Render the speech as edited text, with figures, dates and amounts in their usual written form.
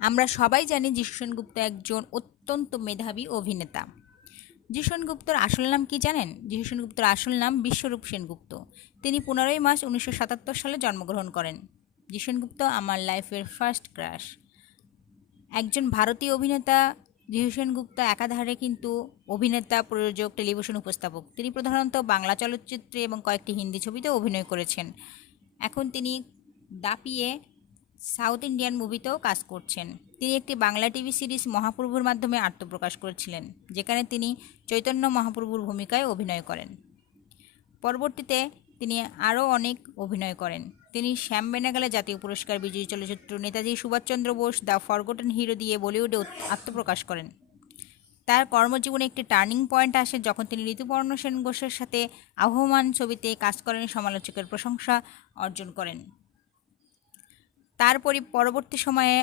আমরা সবাই জানি যিশু সেনগুপ্ত একজন অত্যন্ত মেধাবী অভিনেতা। যিশু সেনগুপ্তর আসল নাম কি জানেন? যিশু সেনগুপ্তর আসল নাম বিশ্বরূপ সেনগুপ্ত। তিনি 15 মার্চ 1977 সালে জন্মগ্রহণ করেন। যিশু সেনগুপ্ত আমার লাইফের ফার্স্ট ক্রাশ। একজন ভারতীয় অভিনেতা যিশু সেনগুপ্ত একাধারে কিন্তু অভিনেতা, প্রযোজক, টেলিভিশন উপস্থাপক। তিনি প্রধানত বাংলা চলচ্চিত্রে এবং কয়েকটি হিন্দি ছবিতেও অভিনয় করেছেন। এখন তিনি দাপিয়ে সাউথ ইন্ডিয়ান মুভিতেও কাজ করছেন। তিনি একটি বাংলা টিভি সিরিজ মহাপ্রভুর মাধ্যমে আত্মপ্রকাশ করেছিলেন, যেখানে তিনি চৈতন্য মহাপ্রভুর ভূমিকায় অভিনয় করেন। পরবর্তীতে তিনি আরও অনেক অভিনয় করেন। তিনি শ্যাম বেনাগলে জাতীয় পুরস্কার বিজয়ী চলচ্চিত্র Netaji Subhas Chandra Bose the forgotten hero দিয়ে বলিউডে আত্মপ্রকাশ করেন। তার কর্মজীবনে একটি টার্নিং পয়েন্ট আসে যখন তিনি ঋতুপর্ণ সেন ঘোষের সাথে আবহমান ছবিতে কাজ করেন, সমালোচকের প্রশংসা অর্জন করেন। তার পরবর্তী সময়ে